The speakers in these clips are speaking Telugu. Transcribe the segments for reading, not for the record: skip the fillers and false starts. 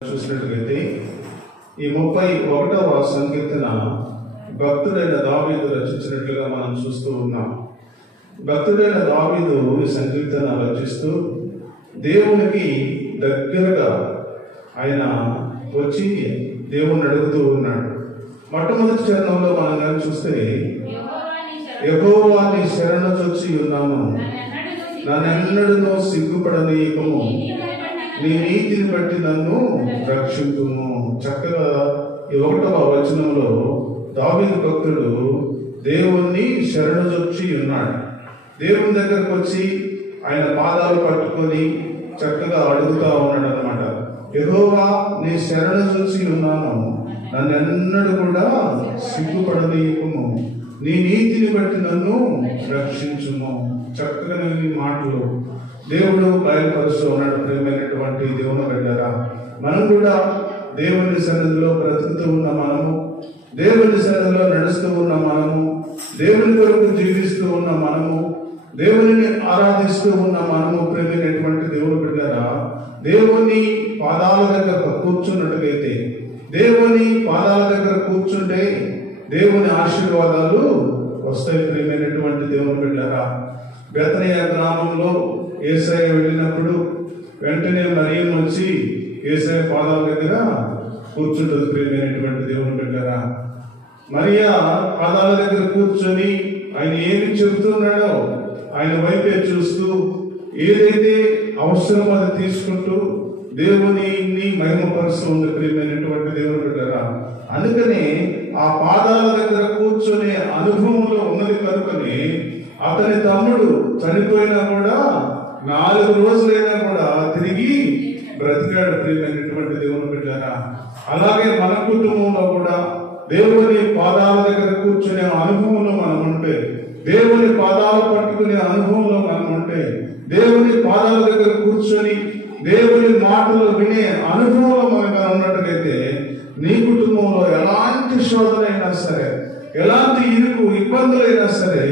చూసినట్లయితే ఈ 31వ సంకీర్తన భక్తుడైన దావీదు రచించినట్లుగా మనం చూస్తూ ఉన్నాం. భక్తుడైన దావీదు ఈ సంకీర్తన రచిస్తూ దేవునికి దగ్గరగా ఆయన వచ్చి దేవుణ్ణి అడుగుతూ ఉన్నాడు. మొట్టమొదటి చరణంలో మనం కానీ చూస్తే, యెహోవా నీ శరణు చొచ్చి ఉన్నాను, నన్నెన్నడూ సిగ్గుపడనీయకము, నీ నీతిని బట్టి నన్ను రక్షించుము. చక్కగా ఈ 1వ వచనంలో దావీదు భక్తుడు దేవుణ్ణి శరణుజొచ్చి ఉన్నాడు. దేవుని దగ్గరకు వచ్చి ఆయన పాదాలు పట్టుకొని చక్కగా అడుగుతా ఉన్నాడు అనమాట. యెహోవా నీ శరణుజొచ్చి ఉన్నాను, నన్నెన్నడూ కూడా సిగ్గుపడనీయకము, నీ నీతిని బట్టి నన్ను రక్షించుము. చక్కగా ఈ మాటలు దేవుడు బయలుపరుస్తూ ఉన్నాడు. ప్రియమైనటువంటి దేవుని బిడ్డలారా, మనం కూడా దేవుని సన్నిధిలో బ్రతుకుతూ ఉన్న మనము, దేవుని సన్నిధిలో నడుస్తూ ఉన్న మనము, దేవుని కొరకు జీవిస్తూ ఉన్న మనము, దేవుని ఆరాధిస్తూ ఉన్న మనము, ప్రియమైనటువంటి దేవుని బిడ్డలారా, దేవుని పాదాల దగ్గర కూర్చున్నట్టుగైతే, దేవుని పాదాల దగ్గర కూర్చుంటే దేవుని ఆశీర్వాదాలు వస్తాయి. ప్రియమైనటువంటి దేవుని బిడ్డలారా, బెతనియా గ్రామంలో యేసయ్య వెళ్ళినప్పుడు వెంటనే మరియమ్మ వచ్చి యేసయ్య పాదాల దగ్గర కూర్చుంటుంది. ప్రియమైనటువంటి దేవుని బిడ్డలారా, మరియా పాదాల దగ్గర కూర్చొని ఆయన ఏమి చెబుతున్నాడో ఆయన వైపే చూస్తూ ఏదైతే అవసరమో అది తీసుకుంటూ దేవుని మహిమపరుస్తూ ఉంది. ప్రియమైనటువంటి దేవుని బిడ్డలారా, అందుకని ఆ పాదాల దగ్గర కూర్చొని అనుభవంలో ఉన్నది కనుకని అతని తమ్ముడు చనిపోయినా కూడా 4 రోజులైనా కూడా తిరిగి బ్రతికాడు. ప్రియమైనటువంటి దేవుని బిడ్డలారా, అలాగే మన కుటుంబంలో కూడా దేవుని పాదాల దగ్గర కూర్చునే అనుభవంలో మనం ఉంటే, దేవుని పాదాలు పట్టుకునే అనుభవంలో మనం ఉంటే, దేవుని పాదాల దగ్గర కూర్చొని దేవుని మాటలు వినే అనుభవంలో మనం ఉన్నట్టుగైతే, నీ కుటుంబంలో ఎలాంటి శోధన అయినా సరే, ఎలాంటి ఇరుకు ఇబ్బందులైనా సరే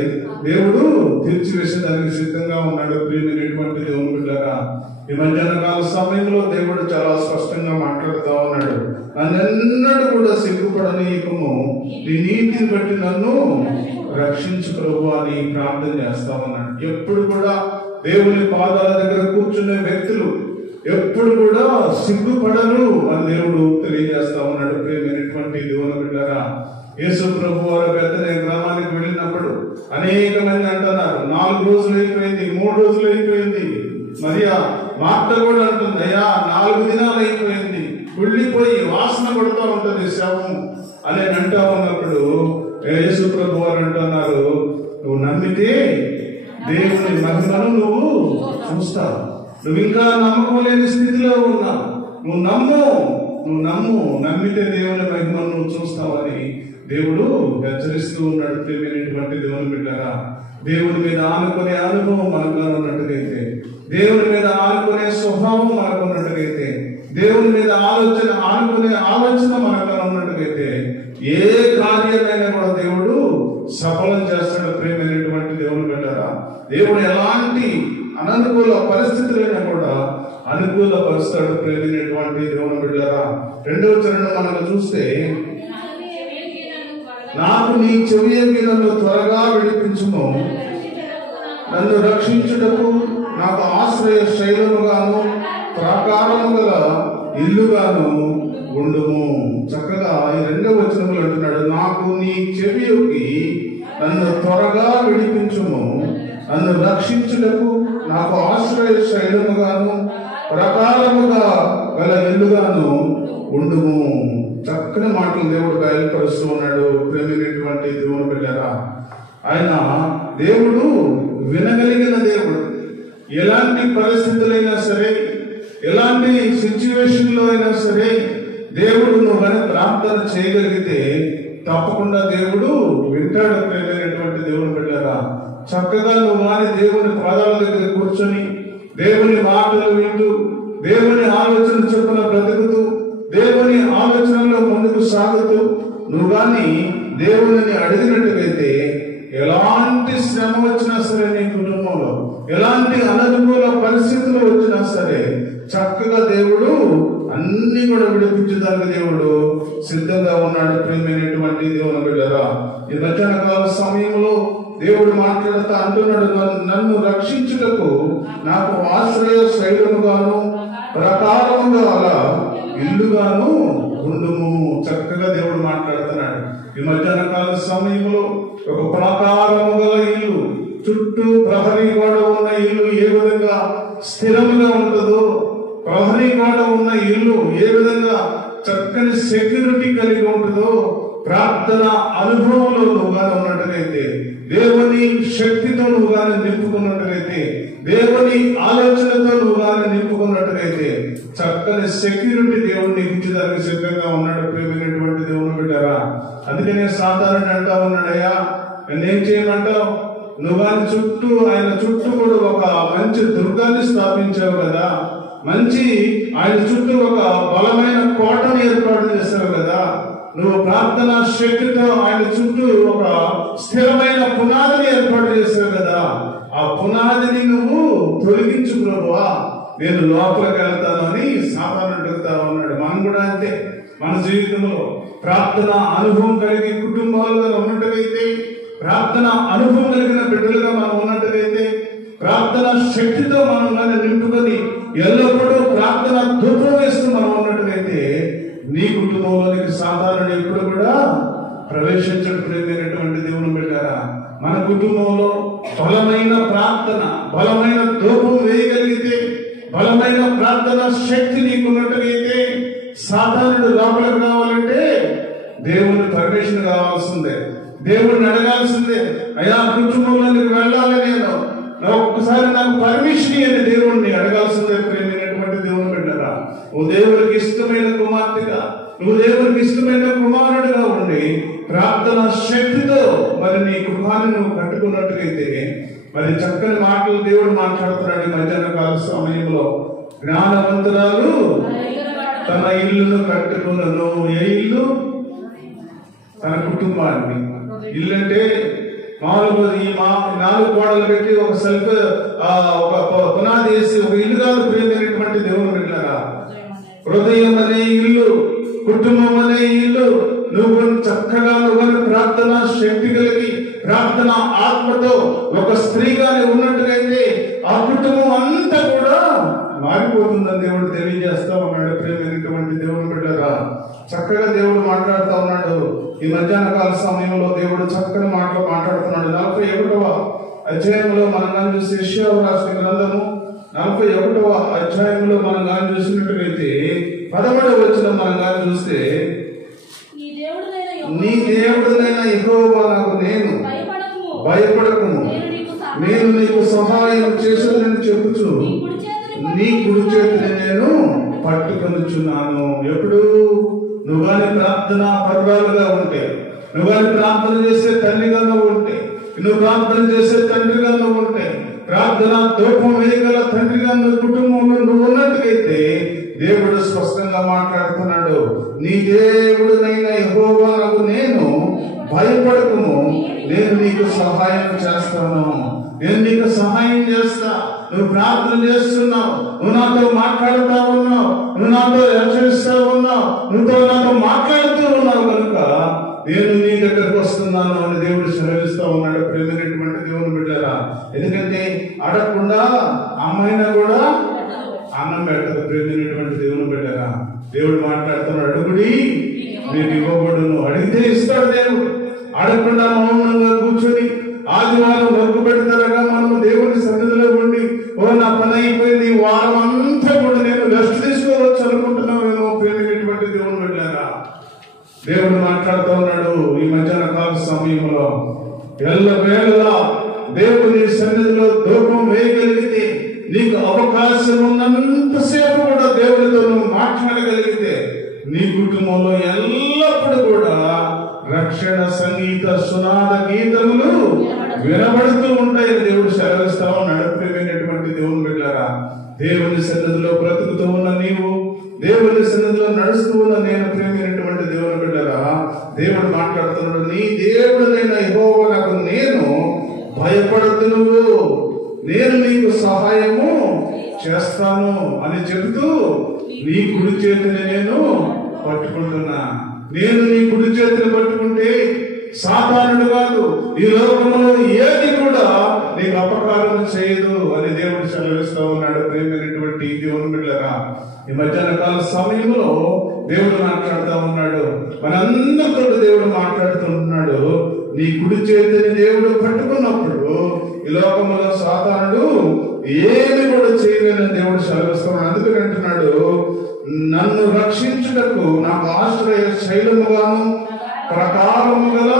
దేవుడు తీర్చివేసేదానికి సిద్ధంగా ఉన్నాడు. ప్రియమైనటువంటి దేవుని బిడ్డలారా, ఈ మధ్యాహ్న కాల సమయంలో దేవుడు చాలా స్పష్టంగా మాట్లాడుతూ ఉన్నాడు. నన్నెన్నడూ కూడా సిగ్గుపడనీయకము, నీ నీతిని బట్టి నన్ను రక్షించు ప్రభు అని ప్రార్థన చేస్తా ఉన్నాడు. ఎప్పుడు కూడా దేవుని పాదాల దగ్గర కూర్చునే వ్యక్తులు ఎప్పుడు కూడా సిగ్గుపడరు అని దేవుడు తెలియజేస్తా ఉన్నాడు. ప్రియమైనటువంటి దేవుని బిడ్డలారా, యేసు ప్రభు వారు బెతనియా గ్రామానికి వెళ్ళినప్పుడు అనేక మంది అంటున్నారు, 4 రోజులు అయిపోయింది, 3 రోజులు అయిపోయింది. మరియా మార్త కూడా అంటుంది, అయ్యా 4 దినాలు అయిపోయింది, కుళ్ళిపోయి వాసన కొడుతూ ఉంటుంది శవం అని అంటా ఉన్నప్పుడు యేసు ప్రభు వారు అంటున్నారు, నువ్వు నమ్మితే దేవుని మహిమను నువ్వు చూస్తావు. నువ్వు ఇంకా నమ్మకం లేని స్థితిలో ఉన్నావు, నువ్వు నమ్ము, నమ్మితే దేవుని మహిమను నువ్వు చూస్తావని దేవుడు హెచ్చరిస్తూ ఉన్నాడు. ప్రియమైనటువంటి దేవుని బిడ్డలారా, దేవుని మీద ఆనుకునే అనుభవం మనకు ఉన్నట్టుగైతే, దేవుని మీద ఆనుకునే స్వభావం మనకు ఉన్నట్టుగైతే, దేవుని మీద ఆనుకునే ఆలోచన మనకు ఉన్నట్టుగైతే, ఏ కార్యమైనా కూడా దేవుడు సఫలం చేస్తాడు. ప్రియమైనటువంటి దేవుని బిడ్డలారా, దేవుడు ఎలాంటి అననుకూల పరిస్థితులైనా కూడా అనుకూలపరుస్తాడు. ప్రియమైనటువంటి దేవుని బిడ్డలారా, 2వ చరణం మనం చూస్తే, నాకు నీ చెవి నన్ను త్వరగా విడిపించుము, నన్ను రక్షించుటకు నాకు ఆశ్రయ శైలముగాను ప్రాకారము గల ఇల్లుగాను ఉండుము. చక్కగా ఈ 2వ వచనంలో అంటున్నాడు, నాకు నీ చెవికి నన్ను త్వరగా విడిపించుము, నన్ను రక్షించుటకు నాకు ఆశ్రయ శైలముగాను ప్రకారముగా గల ఇల్లుగాను ఉండుము. చక్కని మాటలు దేవుడు బయలుపరుస్తూ ఉన్నాడు. ప్రేమైనటువంటి దేవుని బిడ్డలారా, ఆయన దేవుడు వినగలిగిన దేవుడు. ఎలాంటి పరిస్థితులైనా సరే, ఎలాంటి సిచ్యువేషన్ లో అయినా సరే దేవుడు నువ్వు కానీ ప్రార్థన చేయగలిగితే తప్పకుండా దేవుడు వింటాడు. ప్రేమైనటువంటి దేవుని బిడ్డలారా, చక్కగా నువ్వు కానీ దేవుని పాదాల దగ్గర కూర్చొని దేవుని మాటలు వింటూ దేవుని ఆలోచన చొప్పున బ్రతుకుతూ దేవుని ఆలోచనలో ముందుకు సాగుతూ నువ్వు కానీ దేవుని అడిగినట్టుగైతే, ఎలాంటి శ్రమ వచ్చినా సరే నీ కుటుంబంలో, ఎలాంటి అననుకూల పరిస్థితులు వచ్చినా సరే చక్కగా దేవుడు అన్ని అన్ని కూడా విడిపించడానికి దేవుడు సిద్ధంగా ఉన్నాడు. ప్రియమైనటువంటి దేవుని బిడ్డలారా, ఈ రచన కాల సమయంలో దేవుడు మాట్లాడుతూ అంటున్నాడు, నన్ను రక్షించుటకు నాకు ఆశ్రయ శైలముగాను ప్రకారముగా అలా ఇల్లుగాను ఉండుము. చక్కగా దేవుడు మాట్లాడుతున్నాడు. ఈ మధ్యాహ్న కాల సమయంలో ఒక ప్రాకారము గల ఇల్లు, చుట్టూ ప్రహరీ గోడ ఉన్న ఇల్లు ఏ విధంగా స్థిరముగా ఉంటుందో, ప్రహరీ గోడ ఉన్న ఇల్లు ఏ విధంగా చక్కని సెక్యూరిటీ కలిగి ఉంటుందో, ప్రార్థన అనుభవంలో నువ్వుగా ఉన్నట్టుగైతే, దేవుని శక్తితో నువ్వుగానే నింపుకున్నట్టుగైతే, దేవుని ఆలోచనతో నువ్వుగానే నింపుకున్నట్టుగైతే చక్కని సెక్యూరిటీ దేవుడిని ఇచ్చేదానికి సిద్ధంగా ఉన్నాడు. ప్రియమైనటువంటి దేవుని బిడ్డారా, అందుకనే సాధారణ అంటా ఉన్నాడయ్యా, నేనేం చేయమంటావు, నువ్వు ఆయన చుట్టూ కూడా ఒక మంచి దుర్గాన్ని స్థాపించావు కదా, ఆయన చుట్టూ ఒక బలమైన కోటను ఏర్పాటు చేశావు కదా, నువ్వు ప్రార్థనా శక్తితో ఆయన చుట్టూ ఒక స్థిరమైన పునాదిని ఏర్పాటు చేశావు కదా, ఆ పునాదిని నువ్వు తొలగించు ప్రభువా, నేను లోపలికి వెళ్తాను అని సాధారణ అడుగుతా ఉన్నాడు. మనం కూడా అంతే. మన జీవితంలో ప్రార్థన అనుభవం కలిగి కుటుంబాలుగా ఉన్నట్టుగైతే, ప్రార్థన అనుభవం కలిగిన బిడ్డలుగా మనం ఉన్నట్టుగైతే, ప్రార్థన శక్తితో మనం కానీ నింపుకొని ఎల్లప్పుడూ ప్రార్థన ధూపం వేస్తూ మనం ఉన్నట్టుగైతే నీ కుటుంబంలోనికి సాధారణ ఎప్పుడు కూడా ప్రవేశించకపోయినటువంటి దేవుని బిడ్డారా, మన కుటుంబంలో బలమైన ప్రార్థన, బలమైన ధూపం వేయగలిగితే, బలమైన ప్రార్థన శక్తి నీకున్నట్టుగైతే సాధారణ లోపలికి రావాలంటే దేవుని పర్మిషన్ కావాల్సిందే, దేవుడిని అడగాల్సిందే. అయ్యా కుటుంబంలోనికి వెళ్ళాలి, నేను ఒక్కసారి నాకు పర్మిషన్ ఇవ్వండి, దేవుడిని అడగాల్సిందే. ప్రేమైనటువంటి దేవుని బిడ్డరా, నువ్వు దేవుడికి ఇష్టమైన కుమార్తెగా, నువ్వు దేవుడికి ఇష్టమైన కుమారుడిగా ఉండి ప్రార్థన శక్తితో మరి నీ గృహాన్ని నువ్వు కట్టుకున్నట్టుగైతే మరి చక్కని మాటలు దేవుడు మాట్లాడుతున్నాడు. మధ్యాహ్న కాల సమయంలో జ్ఞానవంతురాలు తన ఇల్లును కట్టుకున్నాను. ఏ ఇల్లు? తన కుటుంబాన్ని. ఇల్లు అంటే మామూలుగా ఈ 4 గోడలు పెట్టి ఒక ఒక పునాది వేసి ఒక ఇల్లు కాదు. ప్రియమైనటువంటి దేవుని బిడ్డలారా, హృదయం అనే ఇల్లు, కుటుంబం అనే ఇల్లు, నువ్వు చక్కగా ప్రార్థన శక్తి కలిగి ప్రార్థన ఆత్మతో ఒక స్త్రీగానే ఉన్నట్టుగైతే ఆ కుటుంబం అంతా కూడా మారిపోతుందని దేవుడు తెలియజేస్తా ఉన్నాడు. ప్రియమైనటువంటి దేవుని బిడ్డలారా, చక్కగా దేవుడు మాట్లాడుతూ ఉన్నాడు. ఈ మధ్యాహ్న కాల సమయంలో దేవుడు చక్కని మాటలు మాట్లాడుతున్నాడు. 41వ అధ్యాయంలో మనం కానీ చూసి యెషయా రాసిన గ్రంథము 41వ అధ్యాయంలో మనం కానీ చూసినట్టుగైతే 11వ వచనం మనం కానీ చూస్తే, నీ దేవుడైన యెహోవా నాకు నేను భయపడకుము, నేను నీకు సహాయం చేశానని చెప్పుచు నీ కుడి చేతిని నేను పట్టుకొనుచున్నాను. ఎప్పుడు నువ్వు కానీ ప్రార్థన పర్వాలుగా ఉంటే, నువ్వు కానీ ప్రార్థన చేసే తల్లిగా నువ్వు ఉంటే, నువ్వు ప్రార్థన చేసే తండ్రిగా నువ్వు ఉంటే, ప్రార్థన ధూపం వేయగల తండ్రిగా నువ్వు కుటుంబంలో నువ్వు ఉన్నట్టుగైతే దేవుడు స్పష్టంగా మాట్లాడుతున్నాడు. నీ దేవుడైన యెహోవా నాకు నేను భయపడకుము, నేను నీకు సహాయం చేస్తాను, నేను నీకు సహాయం చేస్తా. నువ్వు ప్రార్థన చేస్తున్నావు, నువ్వు నాతో మాట్లాడుతూ ఉన్నావు, నువ్వు నాతో హెచ్చరిస్తూ ఉన్నావు, నువ్వు నాతో మాట్లాడుతూ ఉన్నావు కనుక నేను నీ దగ్గరకు వస్తున్నాను అని దేవుడు సెలవిస్తూ ఉన్నాడు. ప్రియమైనటువంటి దేవుని బిడ్డలారా, ఎందుకంటే అడగకుండా అమ్మాయినా కూడా అన్నం పెట్టదు. ప్రియమైనటువంటి దేవుని బిడ్డలారా, దేవుడు మాట్లాడుతున్నాడు, అడుగుడి మీకు ఇవ్వబడును. అడిగితే ఇస్తాడు దేవుడు. అడగకుండా మౌనంగా కూర్చొని ఆదివారం వర్క్ పెడతారుగా మనము దేవుని సన్నిధిలో ఉండి, ఓ నా పని అయిపోయింది, ఈ వారం అంతా కూడా నేను రెస్ట్ తీసుకోవచ్చు అనుకుంటున్నామేమో. ప్రియమైనటువంటి దేవుని బిడ్డలారా, దేవుడు మాట్లాడుతూ ఉన్నాడు. ఈ మధ్యాహ్న కాల సమయంలో ఎల్లవేళలా దేవుని సన్నిధిలో ధూపం వేయగలిగితే, నీకు అవకాశం ఉన్నంతసేపు కూడా దేవుడితో నువ్వు మాట్లాడగలిగితే నీ కుటుంబంలో ఎల్లప్పుడూ కూడా రక్షణ సంగీత సునాద గీతములు వినబడుతూ ఉంటాయని దేవుడు సెలవిస్తా ఉన్నాడు. ప్రియమైనటువంటి దేవుని బిడ్డలారా, దేవుని సన్నిధిలో బ్రతుకుతూ ఉన్న నీవు, దేవుని సన్నిధిలో నడుస్తూ ఉన్న నేను, ప్రియమైనటువంటి దేవుని బిడ్డలారా, దేవుడు మాట్లాడుతున్నాడు, నీ దేవుడైన యెహోవాకు నేను భయపడుతును, నేను నీకు సహాయము చేస్తాను అని చెబుతూ నీ కుడి చేతిని నేను పట్టుకుంటున్నా. నేను నీ కుడి చేతిని పట్టుకుంటే సాతానుడు కాదు, ఈ లోకంలో ఏది కూడా నీకు అపకారం చేయదు అని దేవుడు సెలవిస్తూ ఉన్నాడు. ప్రేమైనటువంటి దేవుని బిడ్డలారా, ఈ మధ్యాహ్న కాల సమయంలో దేవుడు మాట్లాడుతూ ఉన్నాడు. మనందరితో దేవుడు మాట్లాడుతున్నాడు. నీ కుడి చేతిని దేవుడు పట్టుకున్నప్పుడు ఈ లోకంలో సాతానుడు ఏమి కూడా చేయలేదని దేవుడు సెలవిస్తున్నాడు. అందుకని అంటున్నాడు, నన్ను రక్షించుటకు నాకు ఆశ్రయ శైలముగాను ప్రకారము గల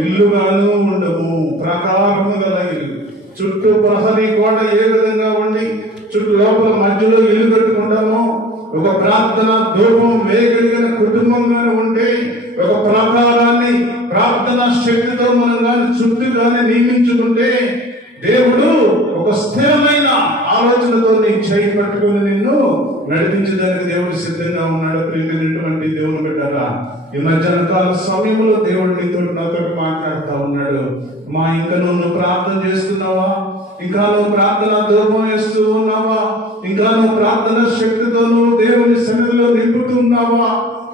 ఇల్లుగాను ఉండము. ప్రకారము గల ఇల్లు, చుట్టూ ప్రహరీ గోడ ఏ విధంగా ఉండి చుట్టూ లోపల మధ్యలో ఇల్లు కట్టుకుంటామో, ఒక ప్రార్థన ధూపం వేయగలిగిన కుటుంబంగానే ఉంటే, ఒక ప్రకారాన్ని ప్రార్థన శక్తితో మనం కానీ చుట్టూ కానీ నియమించుకుంటే, దేవుడు ఒక స్థిరమైన ఆలోచనతో నీ చేయి పట్టుకుని నిన్ను నడిపించడానికి దేవుడు సిద్ధంగా ఉన్నాడు. ప్రియమైనటువంటి దేవుని బిడ్డలారా, ఈ మధ్యాహ్న కాల సమయంలో దేవుడు నీతో నాతో మాట్లాడుతూ ఉన్నాడు. మా ఇంకా నువ్వు ప్రార్థన చేస్తున్నావా? ఇంకా నువ్వు ప్రార్థన ధూపం వేస్తూ ఉన్నావా? ఇంకా నువ్వు ప్రార్థన శక్తితో నువ్వు దేవుని సన్నిధిలో నింపుతున్నావా?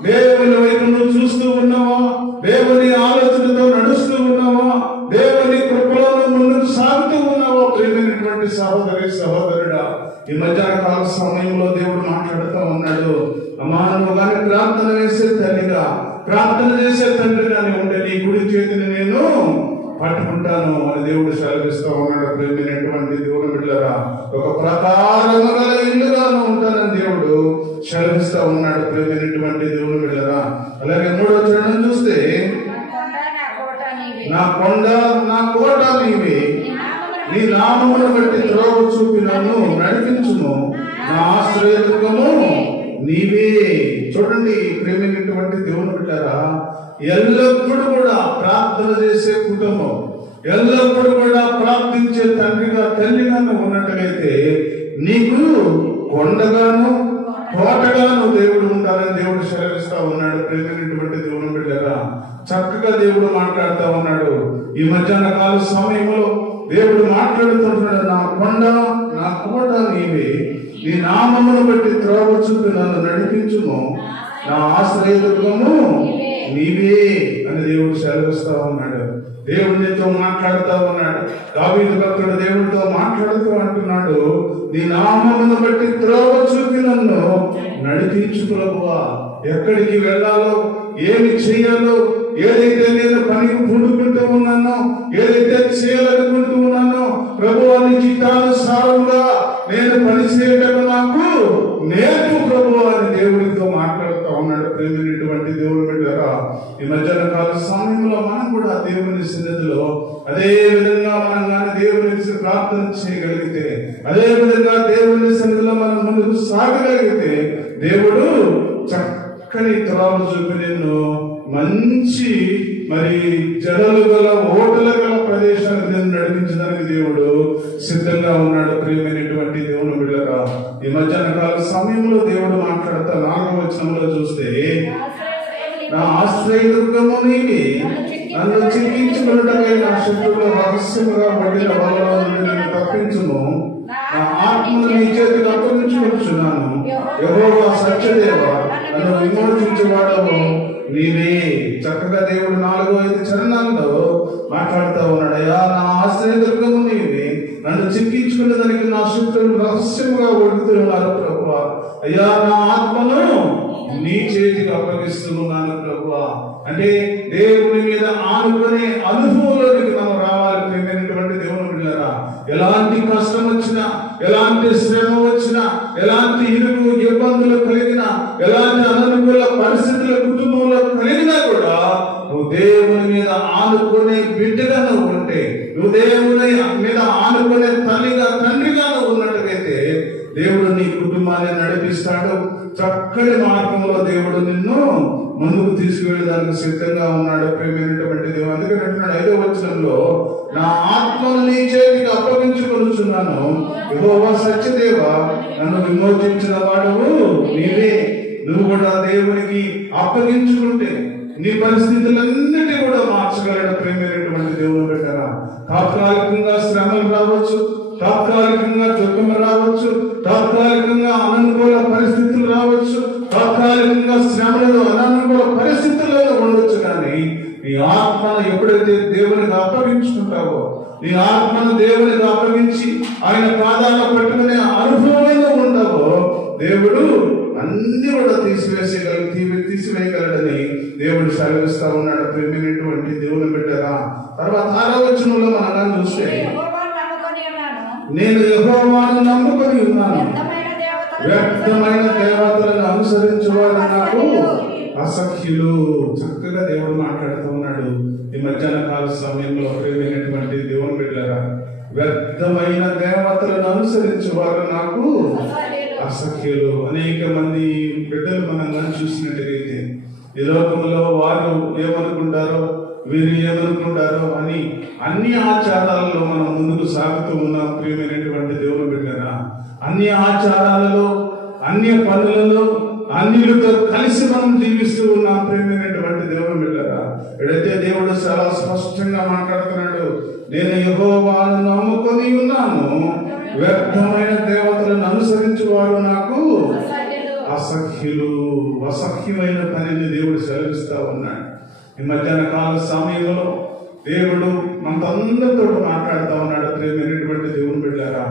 దేవుని వైపు నువ్వు చూస్తూ ఉన్నావా? దేవుని ఆలోచనతో నడుస్తూ ఉన్నావా? దేవుని కృపలో ముందుకు సాగుతూ ఉన్నావా? ప్రియమైనటువంటి సహోదరి సహోదరుడా, ఈ మధ్యాహ్న కాల సమయంలో దేవుడు మాట్లాడుతూ ఉన్నాడు. అమ్మా, నువ్వు కానీ ప్రార్థన వేసే తల్లిగా, ప్రార్థన చేసే తండ్రిగా ఉంటే నీ కుడి చేతిని నేను పట్టుకుంటాను అని దేవుడు సెలవిస్తూ ఉన్నాడు. ప్రేమైనటువంటి దేవుని బిడ్డలారా, ఒక ప్రకారము గల ఇల్లుగాను ఉంటానని దేవుడు సెలవిస్తూ ఉన్నాడు. ప్రేమైనటువంటి దేవుని బిడ్డలారా, అలాగే 3వ చరణం చూస్తే, నా కొండ నా కోట నీవే, నీ నామమును బట్టి త్రోవ చూపి నన్ను నడిపించుము, నా ఆశ్రయదుర్గము నీవే. చూడండి ప్రేమైనటువంటి దేవుని బిడ్డలారా, ఎల్లప్పుడూ కూడా ప్రార్థన చేసే కుటుంబం, ఎల్లప్పుడూ కూడా ప్రార్థించే తండ్రిగా తల్లిగా ఉన్నట్లయితే నీకు కొండగాను కోటగాను దేవుడు ఉంటారని దేవుడు సెలవిస్తా ఉన్నాడు. ప్రేమైనటువంటి దేవుని బిడ్డలారా, చక్కగా దేవుడు మాట్లాడుతూ ఉన్నాడు. ఈ మధ్యాహ్న కాల సమయంలో దేవుడు మాట్లాడుతున్నాడు. నా కొండ నా కోట నీవే, నీ నామమును బట్టి త్రోవ చూపి నన్ను నడిపించుము, నా ఆశ్రయదుర్గము నీవే అని దేవుడు సెలవిస్తా ఉన్నాడు. దేవుడు నీతో మాట్లాడుతూ ఉన్నాడు. దావీదు భక్తుడు దేవుడితో మాట్లాడుతూ అంటున్నాడు, నీ నామమును బట్టి త్రోవ చూపి నన్ను నడిపించు ప్రభువా. ఎక్కడికి వెళ్ళాలో, ఏమి చేయాలో, ఏదైతే నేను పనికి పూడుకుంటూ ఉన్నానో, ఏదైతే చేయాలనుకుంటూ ఉన్నానో, ప్రభువా నీ చిత్తానుసారంగా నేను పని చేయటం నాకు నేర్పు ప్రభువా అని దేవుడితో మాట్లాడుతూ ఉన్నాడు. ప్రేమైనటువంటి దేవుని బిడ్డలారా, ఈ మధ్యాహ్న కాల సమయంలో మనం కూడా దేవుని సన్నిధిలో అదే విధంగా మనం కానీ దేవుని ప్రార్థన చేయగలిగితే, అదే విధంగా దేవుని సన్నిధిలో మనం ముందుకు సాగగలిగితే, దేవుడు చక్కని త్రోవ చూపి నిన్ను మంచి జలలు గల ఓటల గల ప్రదేశానికి నేను నడిపించడానికి దేవుడు సిద్ధంగా ఉన్నాడు. ప్రియమైనటువంటి దేవుని బిడ్డలారా, ఈ మధ్యాహ్న కాల సమయంలో దేవుడు మాట్లాడతా 4వ వచనంలో చూస్తే, నా ఆశ్రయదుర్గము నీవే, నన్ను చిక్కించుకున్నటకై నా శత్రువుల రహస్యముగా పడిన వాళ్ళ నుండి నేను తప్పించును, నా ఆత్మను నీ చేతికి అప్పగించుకుంటున్నాను. యెహోవా సత్యదేవా, నన్ను విమోచించేవాడవు నీవే. చక్కగా దేవుడు 4-5 చరణాల్లో మాట్లాడుతూ ఉన్నాడు. అయ్యా, నా ఆశ్రయదుర్గము నీవే, నన్ను చిక్కించుకునే దానికి నా శత్రువులు రహస్యముగా ఒడుగుతున్నారు ప్రభువా. అయ్యా, నా ఆత్మను నీ చేతికి అప్పగిస్తున్నాను ప్రభువా. అంటే దేవుని మీద ఆనుకునే అనుభవంలోనికి మనం రావాలి. ప్రియమైనటువంటి దేవుని బిడ్డలారా, ఎలాంటి కష్టం వచ్చినా, ఎలాంటి శ్రమ వచ్చినా, ఎలాంటి ఇరుకు ఇబ్బందులు కలిగినా, ఎలాంటి అననుకూల పరిస్థితుల కుటుంబంలో కలిగినా కూడా నువ్వు దేవుని మీద ఆనుకునే బిడ్డగా నువ్వు ఉంటే, నువ్వు దేవుని మీద ఆనుకునే తల్లిగా తండ్రిగా నువ్వు ఉన్నట్టుగైతే దేవుడు నీ కుటుంబాన్ని నడిపిస్తాడు. చక్కటి మార్గంలో దేవుడు నిన్ను ముందుకు తీసుకువెళ్ళడానికి సిద్ధంగా ఉన్నాడు. ప్రేమైనటువంటి దేవుడు అందుకని అంటున్నాడు 5వ వచనంలో, నా ఆత్మను నీ చేతికి అప్పగించుకొనుచున్నాను, యెహోవా సత్యదేవా, నన్ను విమోచించిన వాడవు నీవే. నువ్వు కూడా దేవునికి అప్పగించుకుంటే నీ పరిస్థితులన్నిటి కూడా మార్చగలడు. ప్రేమైనటువంటి దేవుడు బిడ్డలారా, తాత్కాలికంగా శ్రమలు రావచ్చు, తాత్కాలికంగా దుఃఖం రావచ్చు, తాత్కాలికంగా అననుకూల పరిస్థితులు రావచ్చు, తాత్కాలికంగా శ్రమలు అననుకూల పరిస్థితుల్లో ఉండొచ్చు. కానీ నీ ఆత్మను ఎప్పుడైతే దేవునికి అప్పగించుకుంటావో, నీ ఆత్మను దేవునికి అప్పగించి ఆయన పాదాలను పట్టుకునే అనుభవంలో ఉండవో, దేవుడు అన్ని కూడా తీసివేయగలడని దేవుడు సెలవిస్తా ఉన్నాడు. ప్రేమైనటువంటి దేవుని బిడ్డరా, తర్వాత 6వ వచనంలో మనం చూస్తే, నేను యెహోవాను నమ్ముకొని ఉన్నాను, వ్యర్థమైన దేవతలను అనుసరించేవారు నాకు అసఖ్యులు. చక్కగా దేవుడు మాట్లాడుతూ ఉన్నాడు ఈ మధ్యాహ్న కాల సమయంలో. ప్రేమైనటువంటి దేవుని బిడ్డరా, వ్యర్థమైన దేవతలను అనుసరించేవారు నాకు అసఖ్యులు. అనేక మంది బిడ్డలు మనం చూసినట్టుగైతే ఈ లోకంలో వారు ఏమనుకుంటారో, వీరు ఏమనుకుంటారో అని అన్ని ఆచారాలలో మనం ముందుకు సాగుతూ ఉన్నాం. ప్రియమైనటువంటి దేవుని బిడ్డరా, అన్ని ఆచారాలలో, అన్ని పనులలో, అన్నిలతో కలిసి మనం జీవిస్తూ ఉన్నాం. ప్రియమైనటువంటి దేవుని బిడ్డరా, ఎడైతే దేవుడు చాలా స్పష్టంగా మాట్లాడుతున్నాడు, నేను యెహోవాను నమ్ముకొని ఉన్నాను, వ్యర్థమైన దేవతలను అనుసరించేవారు నాకు అసఖ్యులు. అసఖ్యమైన పనిని దేవుడు సెలవిస్తా ఉన్నాడు. ఈ మధ్యాహ్న కాల సమయంలో దేవుడు మనతో మాట్లాడుతూ ఉన్నాడు. ప్రియమైనటువంటి దేవుని బిడ్డారా,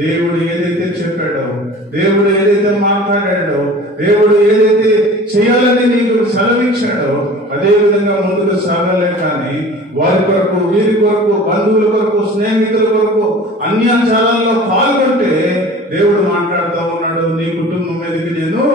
దేవుడు ఏదైతే చెప్పాడో, దేవుడు ఏదైతే మాట్లాడాడో, దేవుడు ఏదైతే చేయాలని నీకు సెలవిచ్చాడో అదే విధంగా ముందుకు సాగాలే. కానీ వారి కొరకు, వీరి కొరకు, బంధువుల కొరకు, స్నేహితుల కొరకు అన్యాచారాల్లో పాల్గొంటే దేవుడు మాట్లాడుతూ ఉన్నాడు, నీ కుటుంబం మీదకి నేను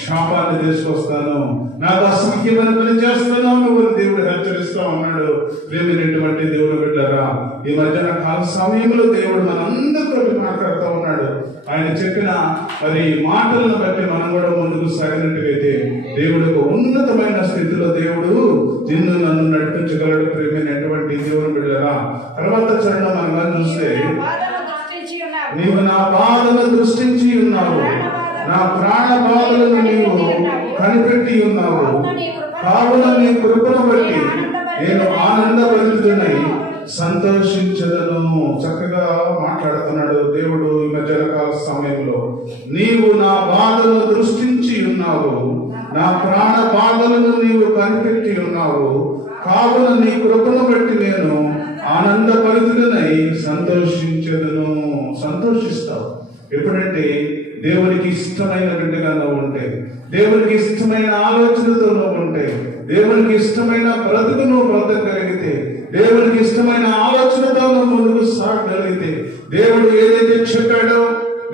శాపాన్ని తీసుకొస్తాను, నాకు అసఖ్యమైన పని చేస్తాను నువ్వు దేవుడు హెచ్చరిస్తా ఉన్నాడు. ప్రేమైనటువంటి దేవుడు బిడ్డరా, ఈ మధ్యాహ్న కాల సమయంలో దేవుడు మనందరితో మాట్లాడుతూ ఉన్నాడు. ఆయన చెప్పిన మరి మాటలను బట్టి మనం కూడా ముందుకు సాగినట్టుగైతే దేవుడికి ఉన్నతమైన స్థితిలో దేవుడు నిన్ను నన్ను నడిపించగలడు. ప్రేమైనటువంటి దేవుడు బిడ్డరా, తర్వాత చరణం మనం చూస్తే, నీవు నా బాధను దృష్టించి ఉన్నావు, నా ప్రాణ బాధలను నీవు కనిపెట్టి ఉన్నావు, కావున నీ కృపను బట్టి నేను ఆనందభరితుడనై సంతోషించదను. చక్కగా మాట్లాడుతున్నాడు దేవుడు ఈ మధ్యకాల సమయంలో. నీవు నా బాధను దృష్టించి ఉన్నావు, నా ప్రాణ బాధలను నీవు కనిపెట్టి ఉన్నావు, కావున నీ కృపను బట్టి నేను ఆనందభరితుడనై సంతోషించదను. సంతోషిస్తావు ఎప్పుడంటే దేవునికి ఇష్టమైన బిడ్డగా నువ్వు ఉంటే, దేవునికి ఇష్టమైన ఆలోచనతో నువ్వు ఉంటే, దేవునికి ఇష్టమైన బ్రతుకు నువ్వు బ్రతకగలిగితే, దేవునికి ఇష్టమైన ఆలోచనతో నువ్వు ముందుకు సాగగలిగితే, దేవుడు ఏదైతే చెప్పాడో,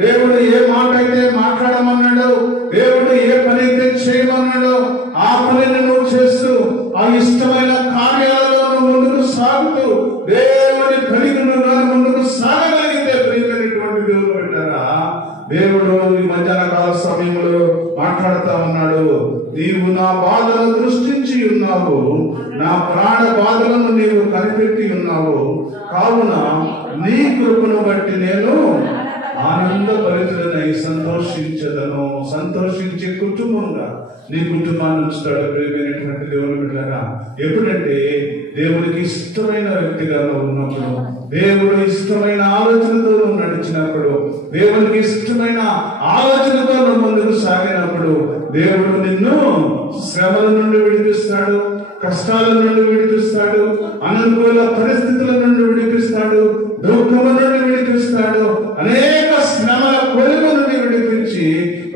దేవుడు ఏ మాట అయితే మాట్లాడమన్నాడో, దేవుడు ఏ పని అయితే చేయమన్నాడో ఆ పనిని నువ్వు చేస్తూ ఆ ఇష్టమైన కార్యాలలో నువ్వు ముందుకు సాగుతూ దేవుడి పనికి నువ్వు ముందుకు సాగగలిగితే, ప్రియమైనటువంటి దేవుడు పెట్టారా, దేవుడు ఈ మధ్యాహ్న కాల సమయంలో మాట్లాడుతా ఉన్నాడు. నీవు నా బాధను దృష్టించి ఉన్నావు, నా ప్రాణ బాధలను నీవు కనిపెట్టి ఉన్నావు, కావున నీ కృపను బట్టి నేను ఆనందభరితుడనై సంతోషించదను. సంతోషించే కుటుంబంగా నీ కుటుంబాన్ని ఉంచుతాడు. ప్రియమైనటువంటి దేవుని బిడ్డలారా, ఎప్పుడంటే దేవునికి ఇష్టమైన వ్యక్తిగా ఉన్నప్పుడు, దేవుడు ఇష్టమైన ఆలోచనతో నువ్వు నడిచినప్పుడు, దేవునికి ఇష్టమైన ఆలోచనతో నువ్వు ముందుకు సాగినప్పుడు దేవుడు నిన్ను శ్రమల నుండి విడిపిస్తాడు, కష్టాల నుండి విడిపిస్తాడు, అనుకూల పరిస్థితుల నుండి విడిపిస్తాడు, దుఃఖముల నుండి విడిపిస్తాడు, అనేక శ్రమల కొలువు నుండి విడిపించి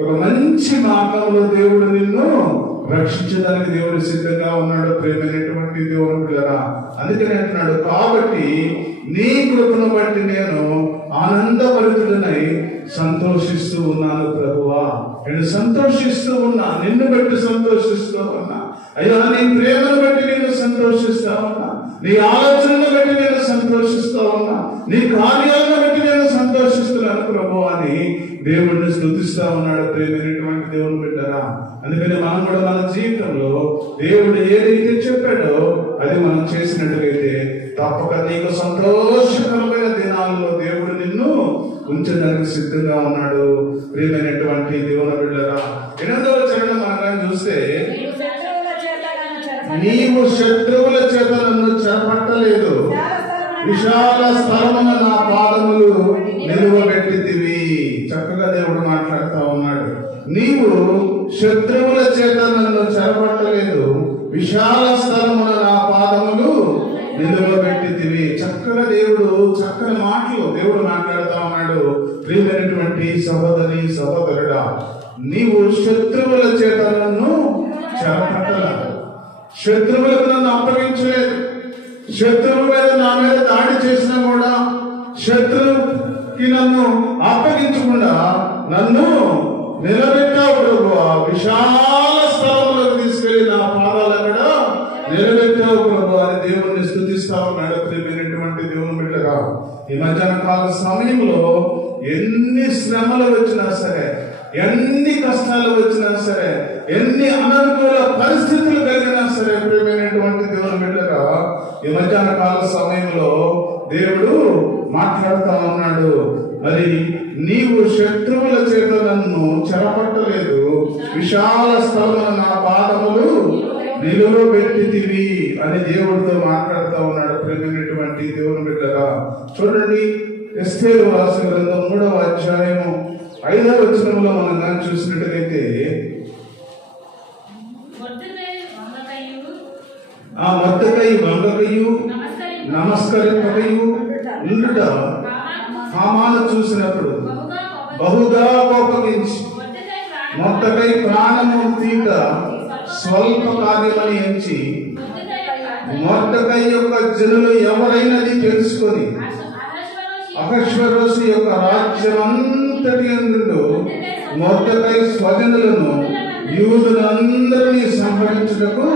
ఒక మంచి మార్గంలో దేవుడు నిన్ను రక్షించడానికి దేవుడు సిద్ధంగా ఉన్నాడు. ప్రేమైనటువంటి దేవుని పిల్లరా, అందుకని అంటున్నాడు, కాబట్టి నీ కృపను బట్టి నేను ఆనందభరితుడనై సంతోషిస్తూ ఉన్నాను ప్రభువా. నేను సంతోషిస్తూ ఉన్నా, నిన్ను బట్టి సంతోషిస్తూ ఉన్నా అయ్యా, నీ ప్రేమను బట్టి నేను సంతోషిస్తా ఉన్నా, నీ ఆలోచనను బట్టి నేను సంతోషిస్తా ఉన్నా, నీ కార్యాలను బట్టి నేను సంతోషిస్తున్నాను ప్రభు అని దేవుడిని స్తుతిస్తా ఉన్నాడు. ప్రేమైనటువంటి దేవుని బిడ్డరా, అందుకని మనం కూడా మన జీవితంలో దేవుడు ఏదైతే చెప్పాడో అది మనం చేసినట్టుగైతే తప్పక నీకు సంతోషకరమైన దినాల్లో దేవుడు నిన్ను ఉంచడానికి సిద్ధంగా ఉన్నాడు. ప్రియమైనటువంటి దేవుని బిడ్డరా, 8వ చరణం మనం చూస్తే, నీవు శత్రువుల చేత నన్ను చేపట్టలేదు, విశాల స్థలమున నా పాదములు నిలువబెట్టితివి. చక్కగా దేవుడు మాట్లాడుతూ ఉన్నాడు. నీవు శత్రువుల చేత నన్ను చెరపట్టలేదు, విశాల స్థలమున నా పాదములు నిలువబెట్టితివి. చక్కగా చక్కని మాటలు దేవుడు మాట్లాడుతూ ఉన్నాడు. ప్రియమైనటువంటి సహోదరి సహోదరుడా, నీవు శత్రువుల చేత నన్ను చెరపట్టలేదు, శత్రువులకు నన్ను అప్పగించలేదు. శత్రువు నా మీద దాడి చేసినా కూడా శత్రువుకి నన్ను అప్పగించకుండా నన్ను నిలబెట్టావు ప్రభువా. విశాల స్థలంలోకి తీసుకెళ్లి నా పాదాలు అక్కడ నిలబెట్టావు ప్రభు అని దేవుణ్ణి స్తుతిస్తా ఉన్నాడు. ప్రియమైనటువంటి దేవుని బిడ్డగా, ఈ మధ్యాహ్న కాల సమయంలో ఎన్ని శ్రమలు వచ్చినా సరే, ఎన్ని కష్టాలు వచ్చినా సరే, ఎన్ని అననుకూల పరిస్థితులు కలిగినా సరే, ప్రియమైనటువంటి దేవుని బిడ్డగా ఈ మధ్యాహ్న కాల సమయంలో దేవుడు మాట్లాడుతా ఉన్నాడు. మరి నీవు శత్రువుల చేత నన్ను చెరపట్టలేదు, విశాల స్థలమున నా పాదములు నిలువబెట్టితివి అని దేవుడితో మాట్లాడుతూ ఉన్నాడు. ప్రియమైనటువంటి దేవుని బిడ్డగా చూడండి, ఎస్తేరు రాసిన గ్రంథం 3వ అధ్యాయము 5వ వచనంలో మనం కానీ చూసినట్లయితే, ఆ మొర్దెకై వంగకయు నమస్కరింపకయు ఉండుట హామాను చూసినప్పుడు బహుగా కోపగించి మొర్దెకై ప్రాణము తీట స్వల్ప కార్యమని ఎంచి మొర్దెకై యొక్క జనులు ఎవరైనది తెలుసుకొని అహష్వేరోషు యొక్క రాజ్యమంతటి యందు మొర్దెకై స్వజనులను యూదులందరినీ సంహరించుటకు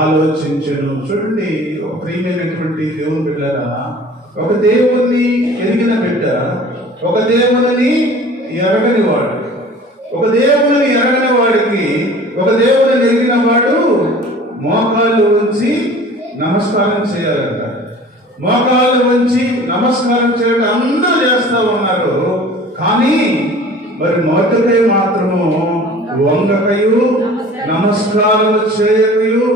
ఆలోచించెను. చూడండి, ఒక ప్రియమైనటువంటి దేవుని బిడ్డలారా, ఒక దేవుణ్ణి ఎరిగిన బిడ్డ ఒక దేవుని ఎరగని వాడు, ఒక దేవుని ఎరగని వాడికి ఒక దేవుని ఎరిగిన వాడు మోకాళ్ళు ఉంచి నమస్కారం చేయాలంట. మోకాళ్ళు ఉంచి నమస్కారం చేయడం అందరూ చేస్తా ఉన్నారు. కానీ మరి మొర్దెకై మాత్రము వంగకయు నమస్కారం చేయకయు,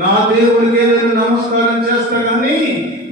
నా దేవుడికే నేను నమస్కారం చేస్తా కానీ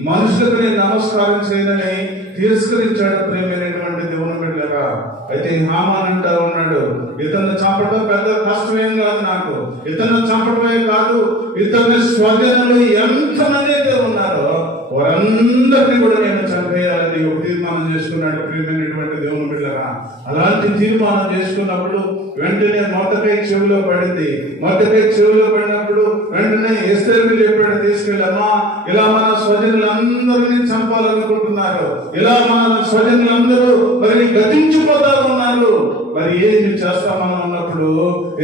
మనుషులకు నేను నమస్కారం చేయనని తిరస్కరించాడు. ప్రేమైనటువంటి దేవుని బిడ్డలారా, అయితే హామాన్ అంటా ఉన్నాడు, ఇతన్ని చంపడం పెద్ద కష్టమేం కాదు నాకు, ఇతన్ని చంపడమే కాదు, ఇతని స్వజనులు ఎంతమంది అయితే ఉన్నారో వారందరినీ కూడా నేను చంపేయాలని ఒక తీర్మానం చేసుకున్నాడు. ప్రియమైనటువంటి దేవుని బిడ్డలారా, అలాంటి తీర్మానం చేసుకున్నప్పుడు వెంటనే మొర్దెకై చెవిలో పడింది. మొర్దెకై చెవిలో పడినప్పుడు వెంటనే ఎస్తేరుకు చెప్పాడు, తీసుకెళ్ళమ్మా, ఇలా మన స్వజనులందరినీ చంపాలనుకుంటున్నారు, ఇలా మన స్వజనులందరూ మరి గతించిపోతా ఉన్నారు, మరి ఏమి చేస్తామని ఉన్నప్పుడు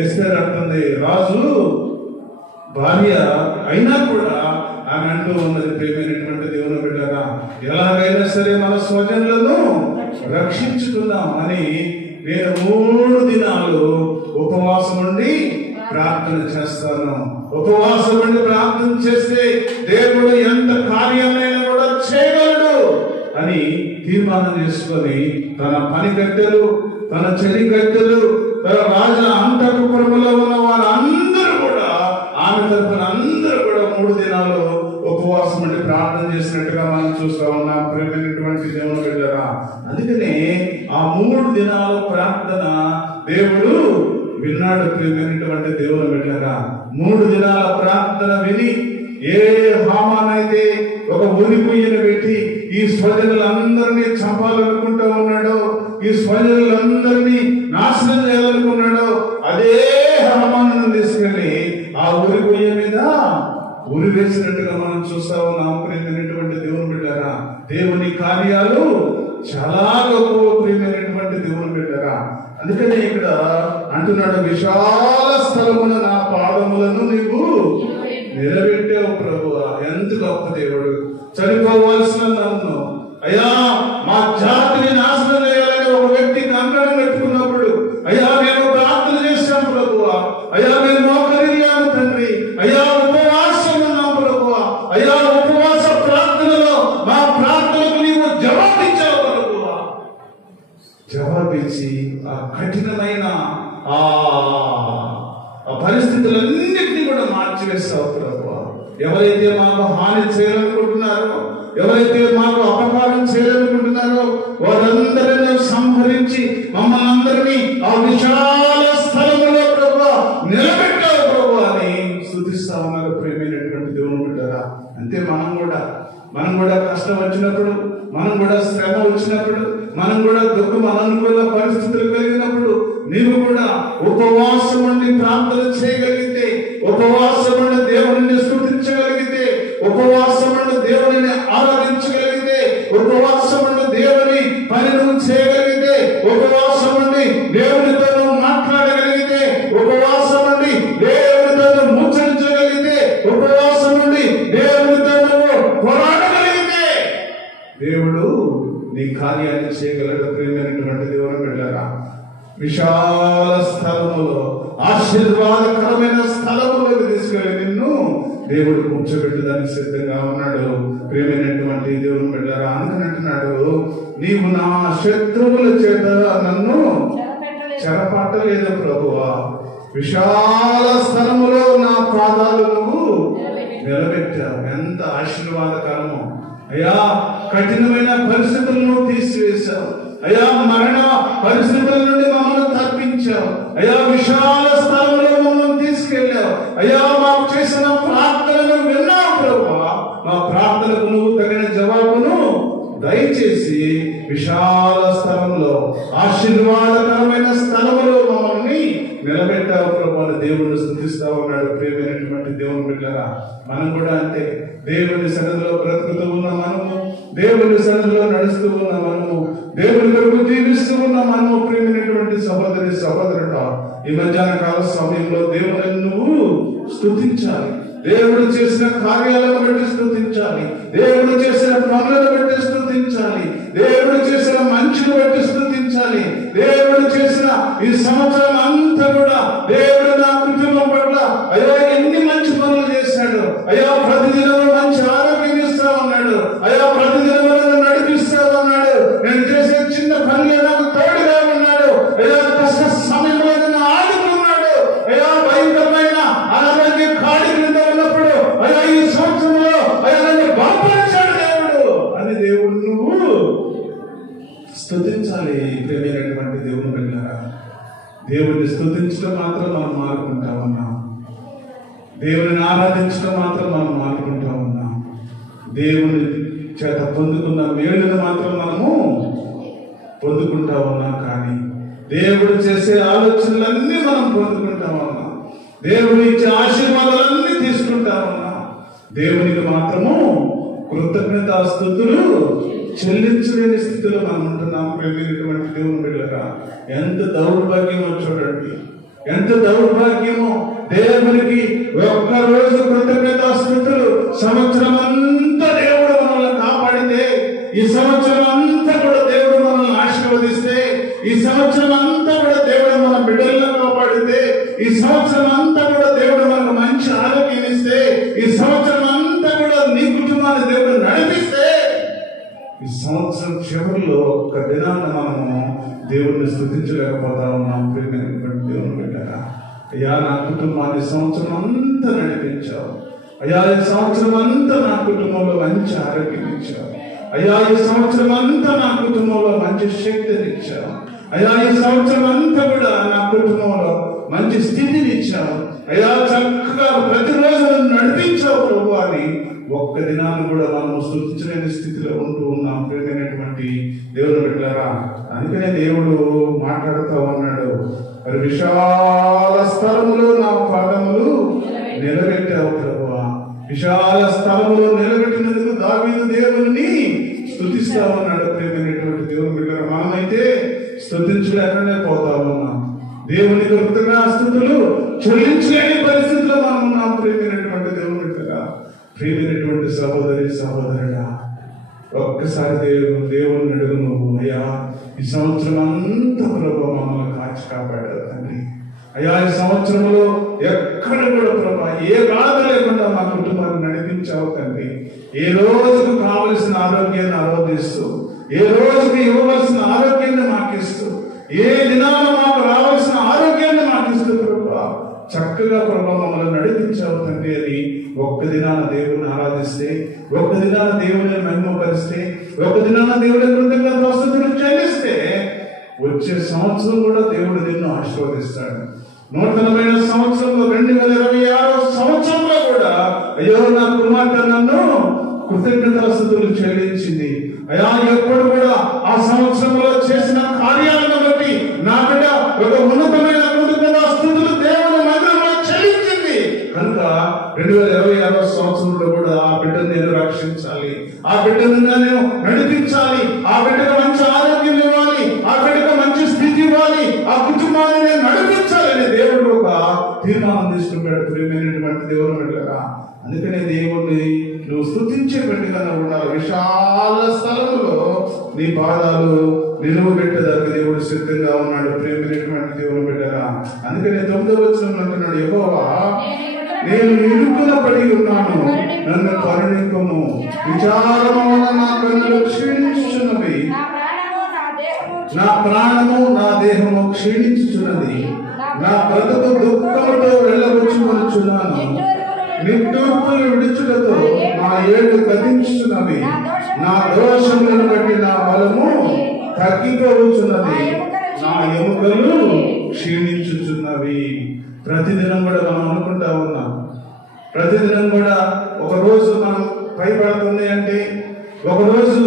ఎస్తేరు అంటుంది, రాజు భార్య అయినా కూడా ఆమె అంటూ ఉన్నది, ప్రియమైనటువంటి దేవుని బిడ్డగా, ఎలాగైనా సరే మన స్వజనులను రక్షించుకుందాం అని నేను 3 దినాలు ఉపవాసం ఉండి ప్రార్థన చేస్తాను. ఉపవాసం ఉండి ప్రార్థన చేస్తే దేవుడు ఎంత కార్యమైనా కూడా చేయగలడు అని తీర్మానం చేసుకొని తన పని గద్దెలు, తన చెడి గద్దెలు, తన రాజ అంతఃపురములో ఉన్న వారందరూ కూడా ఆమె తరపున అందరూ కూడా 3 దినాలు ఉపవాసం ఉండి ప్రార్థన చేసినట్టుగా మనం చూస్తా ఉన్నాం. ప్రియమైనటువంటి దేవుని బిడ్డలారా, అందుకనే ఆ 3 దినాలు ప్రార్థన దేవుడు విన్నాడు. ప్రియమైనటువంటి దేవుని బిడ్డలారా, 3 దినాల ప్రార్థన విని ఏ హామాన్ అయితే ఒక ఉరికొయ్యను పెట్టి ఈ స్వజనులందరినీ చంపాలనుకుంటూ ఉన్నాడో, ఈ స్వజనులందరినీ నాశనం చేయాలనుకున్నాడో, అదే హామాను తీసుకెళ్లి ఆ ఉరికొయ్య మీద ఉరి వేసినట్టుగా మనం చూస్తా ఉన్నాం. ప్రియమైనటువంటి దేవుని బిడ్డలారా, దేవుని కార్యాలు చాలా గొప్ప. ప్రియమైనటువంటి దేవుని బిడ్డలారా, అందుకనే ఇక్కడ అంటున్నాడు, విశాల స్థలమున నా పాదములను నీవు నిలబెట్టావు ప్రభువా. ఎంత గొప్ప దేవుడు. చనిపోవాల్సిన నన్ను, అయ్యా మా జాతిని నాశనం చేయాలని ఒక వ్యక్తి కంకణం పెట్టుకున్నప్పుడు, అయ్యా మేము ప్రార్థన చేశాం ప్రభువా, అయ్యా మేము మోకరిల్లాము తండ్రి, అయ్యా ఉపవాసం ఉన్నాం ప్రభువా, అయ్యా ఉపవాస ప్రార్థనలో మా ప్రార్థనకు నీవు జవాబిచ్చావు ప్రభువా. జవాబిచ్చి ఆ కఠినమైన ఆ పరిస్థితులన్నింటినీ కూడా మార్చివేస్తావు ప్రభువా. ఎవరైతే మాకు హాని చేయాలనుకుంటున్నారో, ఎవరైతే మాకు అపకారం చేయాలనుకుంటున్నారో వారందరినీ సంహరించి మమ్మల్ని అందరినీ ఆ విశాల స్థలములో ప్రభువా నిలబెట్టావు ప్రభు అని స్తుతిస్తా ఉన్నారు. ప్రేమైనటువంటి దేవుని బిడ్డలారా, అంతే మనం కూడా కష్టం వచ్చినప్పుడు, మనం కూడా శ్రమ వచ్చినప్పుడు, మనం కూడా దుఃఖం అననుకూల పరిస్థితులు కలిగినప్పుడు నీవు కూడా ఉపవాసం ఉండి ప్రార్థన చేయగలిగితే, ఉపవాసం ఉండి దేవుడిని స్తుతించగలిగితే, ఉపవాసం ఉండి దేవుడిని ఆరాధించగలిగితే, ఉపవాసం ఉండి దేవుని పని నువ్వు చేయగలిగితే, ఉపవాసం ఉండి దేవునితో నువ్వు మాట్లాడగలిగితే, ఉపవాసం ఉండి దేవునితో నువ్వు ముచ్చరించగలిగితే, ఉపవాసం ఉండి దేవునితో నువ్వు పోరాడగలిగితే దేవుడు నీ కార్యాన్ని చేయగలడు. ప్రియమైనటువంటి దేవుని బిడ్డలారా, విశాల స్థలములో, ఆశీర్వాదకరమైన స్థలములోకి తీసుకెళ్ళి నిన్ను దేవుడు కూర్చోబెట్టడానికి సిద్ధంగా ఉన్నాడు. ప్రియమైనటువంటి దేవుని బిడ్డలారా, అందుకంటున్నాడు, నీవు నా శత్రువుల చేత నన్ను చెరపట్టలేదు ప్రభువా, విశాల స్థలములో నా పాదాలు నువ్వు నిలబెట్టావు. ఎంత ఆశీర్వాదకరమో అయ్యా. కఠినమైన పరిస్థితులను తీసివేశావు అయ్యా, మరణ పరిస్థితుల నుండి మమ్మల్ని తప్పించావు అయ్యా, విశాల స్థలంలో మమ్మల్ని తీసుకెళ్ళావు అయ్యా. మాకు చేసిన ప్రార్థనలు విన్నావు ప్రభువా, మా ప్రార్థనకు నువ్వు తగిన జవాబును దయచేసి విశాల స్థలంలో, ఆశీర్వాదకరమైన స్థలంలో మమ్మల్ని నిలబెట్టావు ప్రభు అని దేవుడిని స్తుతిస్తా ఉన్నాడు. ప్రియమైనటువంటి దేవుని బిడ్డలారా, మనం కూడా అంతే. దేవుని సన్నిధిలో బ్రతుకుతూ ఉన్న మనము, దేవుని సన్నిధిలో నడుస్తూ ఉన్న మనము, దేవుని కొరకు జీవిస్తూ ఉన్న మనము, ప్రియమైనటువంటి సహోదరి సహోదరుడా, ఈ మధ్యాహ్న కాల సమయంలో దేవుని నువ్వు స్తుతించాలి. దేవుడు చేసిన కార్యాలను బట్టి స్తుతించాలి, దేవుడు చేసిన పనులను బట్టి స్తుతించాలి, దేవుడు చేసిన మంచిని బట్టి స్తుతించాలి. దేవుడు చేసిన ఈ సంవత్సరం అంతా కూడా దేవుడు నా కుటుంబం పట్ల అయ్యా ఎన్ని మంచి పనులు చేశాడు అయ్యా. ప్రతిదినం మంచి ఆరోగ్యం ఇస్తా ఉన్నాడు అయ్యా, ప్రతిదినం నడిపిస్తా ఉన్నాడు. నేను చేసే చిన్న పనులు నాకు తోడుగా ఉన్నాడు అయ్యా. కష్ట సమయంలో నన్ను ఆదుకున్నాడు అయ్యా. భయంకరమైన అనారోగ్య కాడి క్రింద ఉన్నప్పుడు అయ్యా ఈ సంవత్సరంలో అయ్యా నన్ను బాగుపరిచాడు దేవుడు అని దేవుడు నువ్వు స్తుతించాలి. ప్రియమైనటువంటి దేవుని బిడ్డలారా, దేవుడిని స్తుతించడం మాత్రం మనం మారుకుంటా ఉన్నాం, దేవుని ఆరాధించడం మాత్రం మనం మారుకుంటా ఉన్నాం, దేవుని చేత పొందుకున్న మేలును మాత్రం మనము పొందుకుంటా ఉన్నాం. కానీ దేవుడు చేసే ఆలోచనలన్నీ మనం పొందుకుంటా ఉన్నాం, దేవుడు ఇచ్చే ఆశీర్వాదాలన్నీ తీసుకుంటా ఉన్నాం. దేవునికి మాత్రము కృతజ్ఞతాస్తుతులు చెల్లించలేని స్థితిలో మనం ఉంటున్నాం. ప్రేమైనటువంటి దేవుని బిడ్డలారా, ఎంత దౌర్భాగ్యమో చూడండి, ఎంత దౌర్భాగ్యమో. దేవునికి ఒక్కరోజు కృతజ్ఞతాస్తుతులు, సంవత్సరం అంతా దేవుడు మనల్ని కాపాడితే, ఈ సంవత్సరం అంతా కూడా దేవుడు మనల్ని ఆశీర్వదిస్తే, ఈ సంవత్సరం అంతా కూడా దేవుడు మన బిడ్డలను కాపాడితే, ఈ సంవత్సరం అంతా కూడా దేవుడు మనకు మంచి ఆరోగ్యం ఇస్తే, ఈ సంవత్సరం అంతా కూడా నీ కుటుంబాన్ని దేవుడు నడిపిస్తే, ఈ సంవత్సరం చివరిలో ఒక్క దినాన్ని మనము దేవుడిని స్తుతించలేకపోతా ఉన్నాం. ప్రియమైనటువంటి దేవుని బిడ్డలారా, అయ్యా నా కుటుంబాన్ని సంవత్సరం అంతా నడిపించావు అయ్యా. ఈ సంవత్సరం అంతా నా కుటుంబంలో మంచి ఆరోగ్యం ఇచ్చావు అయ్యా. ఈ సంవత్సరం అంతా నా కుటుంబంలో మంచి శక్తిని ఇచ్చావు అయ్యా. ఈ సంవత్సరం అంతా కూడా నా కుటుంబంలో మంచి స్థితిని ఇచ్చావు అయ్యా. చక్కగా ప్రతిరోజు నడిపించావు ప్రభు అని ఒక్క దినాన్ని కూడా మనం స్తుతించలేని స్థితిలో ఉంటూ ఉన్నాం. ప్రియమైనటువంటి దేవుని బిడ్డలారా, అందుకనే దేవుడు మాట్లాడుతూ ఉన్నాడు, మరి విశాల స్థలములో నా పాదములు నిలబెట్టావు ప్రభువా. విశాల స్థలములో నిలబెట్టినందుకు దావీదు దేవుని స్తుతిస్తా ఉన్నాడు. ప్రియమైనటువంటి దేవుని బిడ్డలారా, మనమైతే స్తుతించలేకనే పోతా ఉన్నాం, దేవుని కృతజ్ఞతాస్తుతులు చెల్లించలేని పరిస్థితిలో మనం ఉన్నాం. ప్రియమైనటువంటి దేవుని బిడ్డలారా, ప్రియమైనటువంటి సహోదరి సహోదరుడా, ఒక్కసారి దేవుని అడుగు నువ్వు అయ్యా. ఈ సంవత్సరం అంతా ప్రభు మమ్మల్ని కాచి కాపాడారు తండ్రి అయ్యా. ఈ సంవత్సరంలో ఎక్కడ కూడా ప్రభు ఏ బాధ లేకుండా మా కుటుంబాన్ని నడిపించావు తండ్రి. ఏ రోజుకు కావలసిన ఆరోగ్యాన్ని ఆరోధిస్తూ, ఏ రోజుకి ఇవ్వవలసిన ఆరోగ్యాన్ని మాకిస్తూ, ఏ దినాన మాకు రావాల్సిన ఆరోగ్యాన్ని మాకిస్తూ ప్రభు చక్కగా ప్రభావం మమ్మల్ని నడిపించావు తండ్రి అని ఒక్క దినాన దేవుని ఆరాధిస్తే, ఒక్క దినాన దేవుని మహిమపరిస్తే, ఒక్క దినాన దేవుని కృతజ్ఞతాస్తుతులు చెల్లిస్తే వచ్చే సంవత్సరం కూడా దేవుడు నిన్ను ఆశీర్వదిస్తాడు. నూతనమైన సంవత్సరంలో 2026 సంవత్సరంలో కూడా అయ్యో నా కుమార్తె నన్ను కృతజ్ఞతాస్తుతులు చెల్లించింది, అయ్యా ఎప్పుడు కూడా ఆ సంవత్సరంలో చేసిన కార్యాలను బట్టి నా బిడ్డ ఒక ఉన్నతమైన కృతజ్ఞతాస్తుతులు దేవుని మందిరంలో చెల్లించింది కనుక 2026 సంవత్సరంలో కూడా ఆ బిడ్డను నేను రక్షించాలి, ఆ బిడ్డను నేను నడిపించాలి, ఆ బిడ్డకు మంచి ఆరోగ్యం ఇవ్వాలి, ఆ బిడ్డకు మంచి స్థితి ఇవ్వాలి, ఆ కుటుంబాన్ని నేను నడిపించాలని దేవుడు ఒక తీర్మానం తీసుకుంటాడు. ప్రియమైనటువంటి దేవుని బిడ్డగా అందుకనే దేవుణ్ణి నువ్వు స్తుతించే బిడ్డగా ఉండాలి. విశాల స్థలంలో నీ పాదాలు నిలువ పెట్టేదానికి దేవుడు సిద్ధంగా ఉన్నాడు. ప్రియమైనటువంటి దేవుని బిడ్డగా అందుకనే 9వ వచనంలో అంటున్నాడు, యెహోవా నేను ఇరుకున పడి ఉన్నాను, నన్ను కరుణింపుము, విచారము వలన నా కన్నులు క్షీణించుచున్నవి, నా ప్రాణము నా దేహము క్షీణించుచున్నది, నా బ్రతుకు దుఃఖముతో వెళ్ళగొచ్చుకొనుచున్నాను, నిట్టూర్పులు విడుచులతో నా ఏళ్ళు గతించుచున్నవి, నా దోషములను బట్టి నా బలము తగ్గిపోవచ్చున్నది, నా ఎముకలు క్షీణించుచున్నవి. ప్రతిదినం కూడా మనం అనుకుంటా ఉన్నాం, ప్రతిదినం కూడా ఒక రోజు మనం పైపడుతుంది అంటే, ఒక రోజు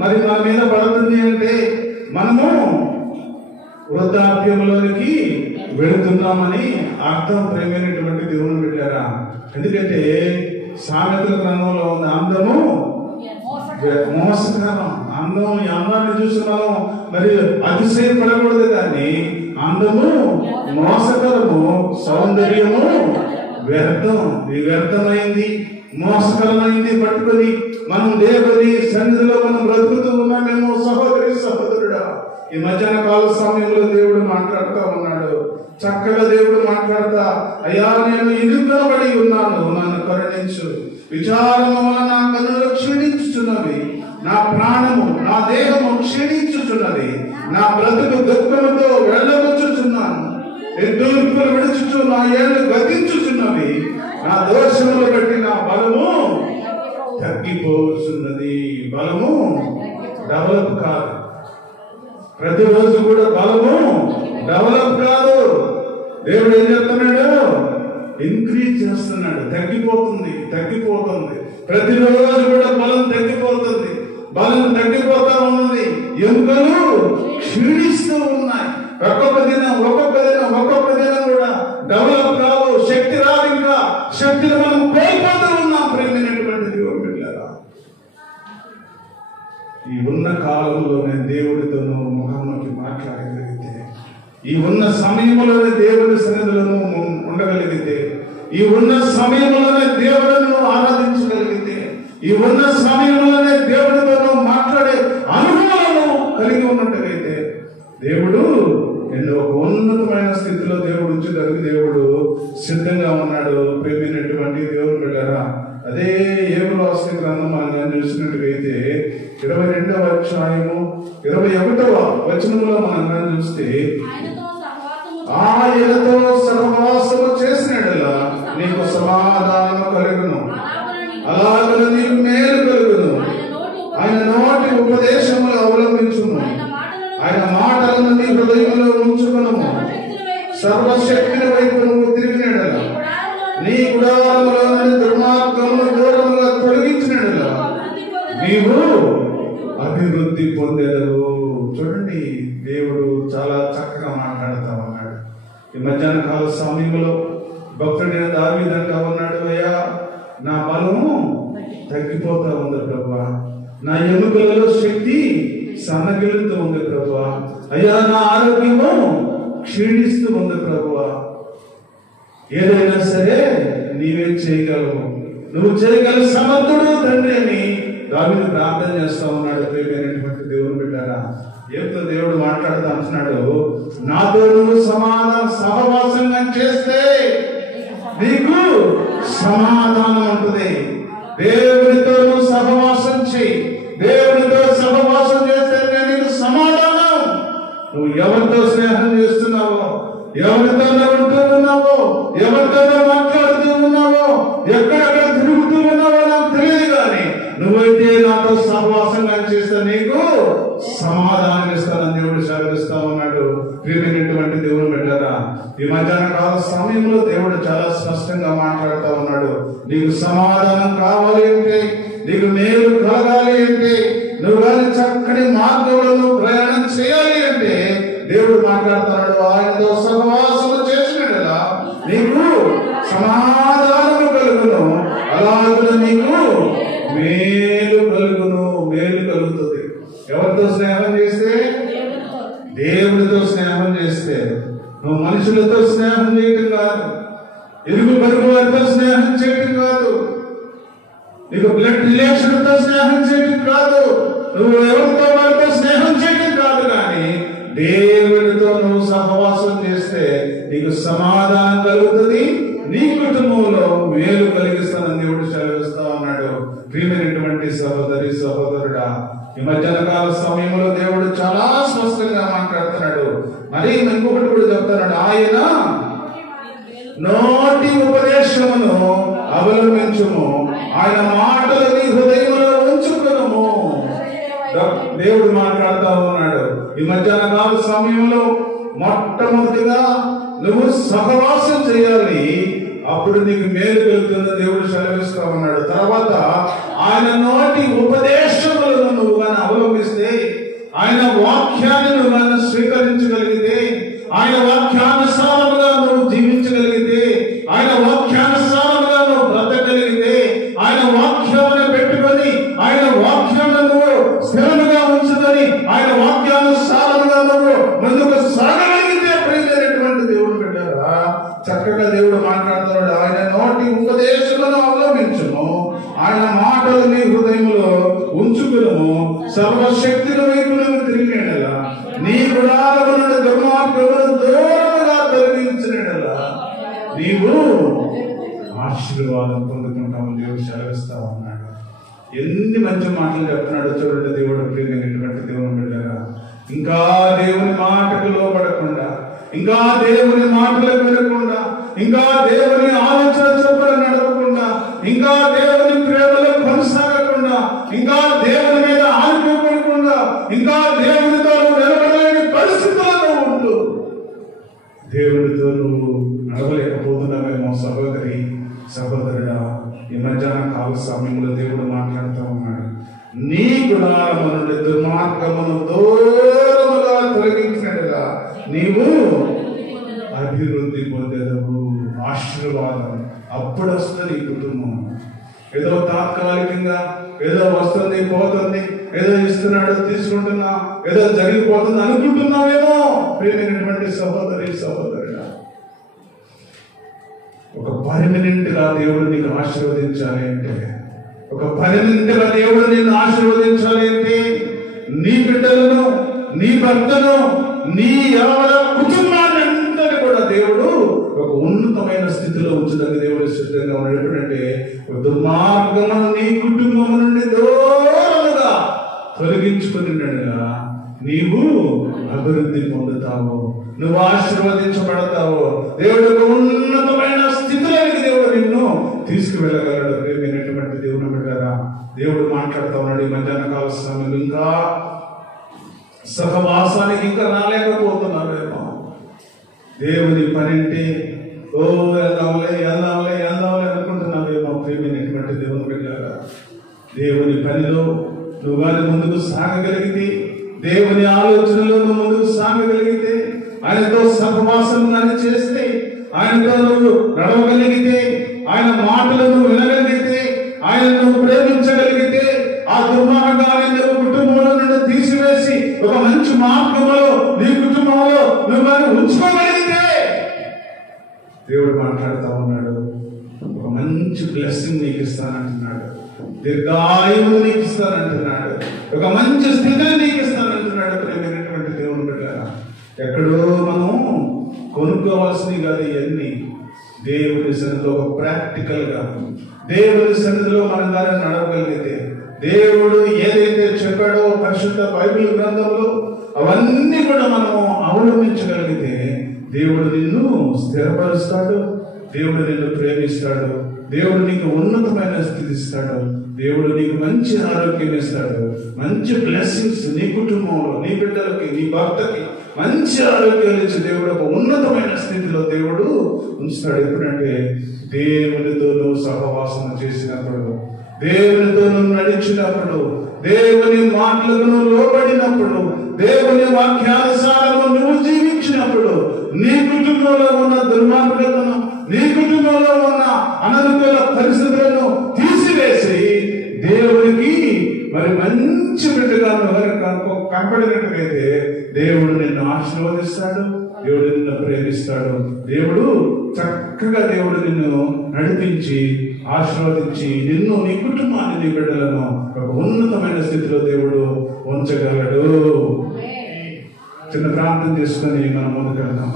మరి మన మీద పడుతుంది అంటే మనము వృద్ధాప్యంలోనికి వెళుతున్నామని అర్థం. ప్రేమైనటువంటి దేవుని బిడ్డారా, ఎందుకంటే సామెతల గ్రంథంలో ఉన్న అందము మోసకరం. అందం, ఈ అందాన్ని చూసి మనం మరి అతిశయపడకూడదు, కానీ అందము మోసకరము, సౌందర్యము వ్యర్థం. ఈ వ్యర్థమైంది, మోసకరమైంది పట్టుకొని మనం దేవుని సన్నిధిలో మనం బ్రతుకుతూ ఉన్నామేమో. సహోదరి సహోదరుడా, ఈ మధ్యాహ్న కాల సమయంలో దేవుడు మాట్లాడుతూ ఉన్నాడు. చక్కగా దేవుడు మాట్లాడతా, అయ్యా నేను ఇరుకబడి ఉన్నాను, నన్ను కరుణించు, విచారము వలన నా కన్నులు క్షీణించుచున్నవి, నా ప్రాణము నా దేహము క్షీణించుచున్నది, నా బ్రతుకు దుఃఖముతో వెళ్ళగొచ్చుచున్నాను, ఎద్దుర్పులు విడుచుచు నా ఏళ్ళు గతించుచున్నవి, నా దోషములు బట్టి నా బలము తగ్గిపోతున్నది. బలము డెవలప్ కాదు, ప్రతిరోజు కూడా బలము డెవలప్ కాదు. దేవుడు ఏం చెప్తున్నాడు? ఇంక్రీజ్ చేస్తున్నాడు. తగ్గిపోతుంది. ప్రతిరోజు కూడా బలం తగ్గిపోతుంది, బలం తగ్గిపోతా ఉన్నది, ఎముకలు క్షీణిస్తూ ఉన్నాయి. ఒక్కొక్క దినం కూడా డెవలప్ కాదు, శక్తి రాదు. ఇంకా శక్తిని మనం కోల్పోతూ ఉన్నాం. ప్రేమైనటువంటి దేవుని బిడ్డలారా, ఈ ఉన్న కాలంలోనే దేవుడితోనూ ముఖాముఖి మాట్లాడగలిగితే, ఈ ఉన్న సమయంలోనే దేవుని సన్నిధిలో ఉండగలిగితే, ఈ ఉన్న సమయంలోనే దేవుడును ఆరాధించగలిగితే, ఈ ఉన్న సమయంలోనే దేవుడితో మాట్లాడే అనుభవాలను కలిగి ఉన్నట్టయితే దేవుడు ఎన్నో ఒక ఉన్నతమైన స్థితిలో దేవుడు ఉంచడానికి దేవుడు సిద్ధంగా ఉన్నాడు. ప్రేమైనటువంటి దేవుని బిడ్డలారా, అదే యోబు రాసిన గ్రంథం మనం చూసినట్టుగైతే 22వ అధ్యాయము 21వ వచనంలో మనం చూస్తే, ఆయనతో సహవాసము చేసినట్లా నీకు సమాధానము కలుగును, అలాగను నీకు మేలు కలుగును. ఆయన నోటి ఉపదేశములు అవలంబించుము, ఆయన మాటలను నీ హృదయంలో ఉంచుకొనుము. సర్వశక్తిని వైపు నువ్వు తిరిగినట్లా, నీ గుడారములో నుండి దుర్మార్గమును దూరముగా తొలగించినట్లా నీవు అభివృద్ధి పొందేదవు. చూడండి, దేవుడు చాలా చక్కగా మాట్లాడుతా ఉన్నాడు. ఈ మధ్యాహ్న కాల సమయంలో భక్తుడైన దావీదు అంటా ఉన్నాడు, అయ్యా నా బలము తగ్గిపోతా ఉంది ప్రభువా, నా ఎముకలలో శక్తి సన్నగిలుతూ ఉంది ప్రభువా, అయ్యా నా ఆరోగ్యము క్షీణిస్తూ ఉంది ప్రభువా, ఏదైనా సరే నీవే చేయగలవు, నువ్వు చేయగల సమర్థుడు తండ్రి అని దావీదు ప్రార్థన చేస్తా ఉన్నాడు. ప్రియమైనటువంటి దేవుని బిడ్డారా, ఏదో దేవుడు మాట్లాడుతూ అంటున్నాడు, నాతో నువ్వు సహవాసంగా చేస్తే నీకు సమాధానం ఉంటుంది. దేవునితో నువ్వు సహవాసం చేయి, దేవునితో సహవాసం చేస్తే నీకు సమాధానం. నువ్వు ఎవరితో స్నేహం చేస్తున్నావో, ఎవరితో ఉంటూ ఉన్నావో ఉన్నావో, ఎవరితో మాట్లాడుతూ ఉన్నావో, ఎక్కడెక్కడ తిరుగుతూ ఉన్నావో నాకు తెలియదు, కానీ నువ్వైతే నాతో సహవాసంగా చేస్తే నీకు సమాధానం ఇస్తానని దేవుడు సెలవిస్తా ఉన్నాడు. ప్రియమైనటువంటి దేవుడు బిడ్డలారా, ఈ మధ్యాహ్న కాల సమయంలో దేవుడు చాలా స్పష్టంగా మాట్లాడుతూ ఉన్నాడు. నీకు సమాధానం కావాలి అంటే, నీకు మేలు కలగాలి అంటే, నువ్వు కానీ చక్కని మార్గంలో ప్రయాణం చేయాలి అంటే దేవుడు మాట్లాడుతున్నాడు. ఆయనతో సహవాసము చేసినట్లా నీకు సమాధానము కలుగును, అలాగే నీకు మేలు కలుగును. మేలు కలుగుతుంది. ఎవరితో స్నేహం చేస్తే? దేవుడితో స్నేహం చేస్తే. నువ్వు మనుషులతో స్నేహం చేయటం కాదు, ఇరుగు పొరుగు వారితో స్నేహం చేయటం కాదు, నీకు బ్లడ్ రిలేషన్తో స్నేహం చేయటం కాదు, నువ్వు ఎవరితో వారితో స్నేహం చేయటం కాదు, కానీ దేవుడితో నువ్వు సహవాసం చేస్తే నీకు సమాధానం కలుగుతుంది, నీ కుటుంబంలో మేలు కలిగిస్తానని దేవుడు సెలవిస్తా ఉన్నాడు. ప్రియమైనటువంటి సహోదరి సహోదరుడా, ఈ మధ్యాహ్న కాల సమయంలో దేవుడు చాలా స్పష్టంగా మాట్లాడుతున్నాడు. మరి ఇంకొకటి కూడా చెప్తున్నాడు, ఆయన నోటి ఉపదేశమును అవలంబించుము, ఆయన మాటలు నీ హృదయంలో ఉంచుకును. దేవుడు మాట్లాడుతూ ఉన్నాడు. ఈ మధ్యాహ్న కాల సమయంలో మొట్టమొదటిగా నువ్వు సహవాసం చేయాలి, అప్పుడు నీకు మేలు కలుగుతుందని దేవుడు సెలవిస్తా ఉన్నాడు. తర్వాత ఆయన నోటి ఉపదేశములను నువ్వు కానీ అవలంబిస్తే, ఆయన వాక్యాన్ని నువ్వు కానీ స్వీకరించగలిగితే, ఆయన వాక్యానుసారముగా నువ్వు జీవించగలిగితే, ఆయన వాక్యానుసారముగా నువ్వు బ్రతకగలిగితే, ఆయన వాక్యాన్ని పెట్టుకొని ఆయన వాక్యాన్ని నువ్వు స్థిరముగా ఉంచుకొని ఆయన వాక్యానుసారముగా నువ్వు ముందుకు సాగగలిగితే, ప్రియమైనటువంటి దేవుడు బిడ్డలారా, చక్కగా దేవుడు మాట్లాడుతున్నాడు. ఆయన నోటి ఉపదేశములను అవలంబించుము, ఆయన మాటలు నీ హృదయంలో ఉంచుకును, సర్వశక్తిని వైపు నువ్వు తిరిగినలా, నీ గుడారము నుండి దుర్మార్గమును దూరముగా తొలగించినలా నీవు ఆశీర్వాదం పొందుకుంటామని దేవుడు సెలవిస్తా ఉన్నాడు. ఎన్ని మంచి మాటలు చెప్తున్నాడు చూడండి దేవుడు. ప్రియమైనటువంటి దేవుని బిడ్డలారా, ఇంకా దేవుని మాటకు లోబడకుండా, ఇంకా దేవుని మాటలకు వినకుండా, ఇంకా దేవుని ఆలోచన చొప్పున నడవకుండా, ఇంకా దేవుని ప్రేమలో కొనసాగకుండా, ఇంకా దేవుని మీద ఆనుకోకుండా, ఇంకా దేవునితో నిలబడలేని పరిస్థితుల్లో ఉంటూ దేవునితో నువ్వు నడవలేకపోతున్నావేమో సహోదరి సహోదరుడా, ఈ మధ్యాహ్న కాల సమయంలో దేవుడు మాట్లాడుతూ ఉన్నాడు. నీ గుడారము నుండి దుర్మార్గమును దూరముగా తొలగించినట్లుగా నీవు అభివృద్ధి పొందేదవు. ఆశీర్వాదం అప్పుడు వస్తుంది ఈ కుటుంబం. ఏదో తాత్కాలికంగా ఏదో వస్తుంది పోతుంది, ఏదో ఇస్తున్నాడు తీసుకుంటున్నా, ఏదో జరిగిపోతుంది అనుకుంటున్నావేమో. ప్రియమైనటువంటి సహోదరి సహోదరుడా, ఒక పర్మనెంట్ గా దేవుడు నీకు ఆశీర్వదించాలి అంటే, ఒక పర్మనెంట్ గా దేవుడు నిన్ను ఆశీర్వదించాలి అంటే, నీ బిడ్డలను, నీ భర్తను, నీ కుటుంబాన్ని అందరినీ కూడా దేవుడు ఒక ఉన్నతమైన స్థితిలో ఉంచడానికి దేవుడు సిద్ధంగా ఉన్నాడు. ఎప్పుడంటే దుర్మార్గమును నీ కుటుంబం నుండి దూరముగా తొలగించుకునిగా నీవు అభివృద్ధి పొందుతావు, నువ్వు ఆశీర్వదించబడతావు. దేవుడు ఒక ఉన్నతమైన స్థితిలోకి దేవుడు నిన్ను తీసుకువెళ్ళగలడు. ప్రియమైనటువంటి దేవుని బిడ్డలారా, దేవుడు మాట్లాడుతూ ఉన్నాడు. ఈ మధ్యాహ్న కాల సమయంలో ఇంకా సహవాసానికి ఇంకా రాలేకపోతున్నావేమో. దేవుని పనింటి వెళ్దాంలే అనుకుంటున్నావేమో. ప్రియమైనటువంటి దేవుని బిడ్డలారా, దేవుని పనిలో నువ్వు కానీ ముందుకు సాగగలిగితే, దేవుని ఆలోచనలో నువ్వు ముందుకు సాగగలిగితే, ఆయనతో సహవాసం కానీ చేస్తే, ఆయనతో నువ్వు నడవగలిగితే, ఆయన మాటలను వినగలిగితే, ఆయన నువ్వు ప్రేమించగలిగితే, ఆ దుర్మార్గాన్ని నువ్వు కుటుంబంలో నుండి తీసివేసి ఒక మంచి మార్గంలో నీ కుటుంబంలో నువ్వు కానీ ఉంచుకోగలిగితే, దేవుడు మాట్లాడుతూ ఉన్నాడు. ఒక మంచి బ్లెస్సింగ్ నీకు ఇస్తానంటున్నాడు, దీర్ఘాయువు నీకు ఇస్తానంటున్నాడు, ఒక మంచి స్థితిని నీకు ఇస్తానంటున్నాడు. ప్రియమైనటువంటి దేవుని బిడ్డలారా, ఎక్కడో మనం కొనుక్కోవాల్సినవి కాదు ఇవన్నీ. దేవుని సన్నిధిలో ఒక ప్రాక్టికల్ గా దేవుని సన్నిధిలో మనం కానీ నడవగలిగితే, దేవుడు ఏదైతే చెప్పాడో పరిశుద్ధ బైబిల్ గ్రంథంలో అవన్నీ కూడా మనము అవలంబించగలిగితే, దేవుడు నిన్ను స్థిరపరుస్తాడు, దేవుడు నిన్ను ప్రేమిస్తాడు, దేవుడు నీకు ఉన్నతమైన స్థితి ఇస్తాడు, దేవుడు నీకు మంచి ఆరోగ్యం ఇస్తాడు, మంచి బ్లెస్సింగ్స్ నీ కుటుంబంలో, నీ బిడ్డలకి, నీ భర్తకి మంచి ఆరోగ్యాలు ఇచ్చి దేవుడు ఒక ఉన్నతమైన స్థితిలో దేవుడు ఉంచుతాడు. ఎప్పుడంటే దేవునితో నువ్వు సహవాసం చేసినప్పుడు, దేవునితో నువ్వు నడిచినప్పుడు, దేవుని మాటలకు నువ్వు లోబడినప్పుడు, దేవుని వాక్యానుసారము నువ్వు జీవించినప్పుడు, నీ కుటుంబంలో ఉన్న దుర్మార్గతను, నీ కుటుంబంలో ఉన్న అననుకూల పరిస్థితులను తీసివేసి దేవునికి మరి మంచి బిడ్డగా కనపడినట్టుగైతే దేవుడు నిన్ను ఆశీర్వదిస్తాడు, దేవుడు నిన్ను ప్రేమిస్తాడు. దేవుడు చక్కగా దేవుడు నిన్ను నడిపించి ఆశీర్వదించి నిన్ను, నీ కుటుంబాన్ని, నీ బిడ్డలను ఒక ఉన్నతమైన స్థితిలో దేవుడు ఉంచగలడు. చిన్న ప్రార్థన చేసుకొని మనం ముందుకెళ్దాం.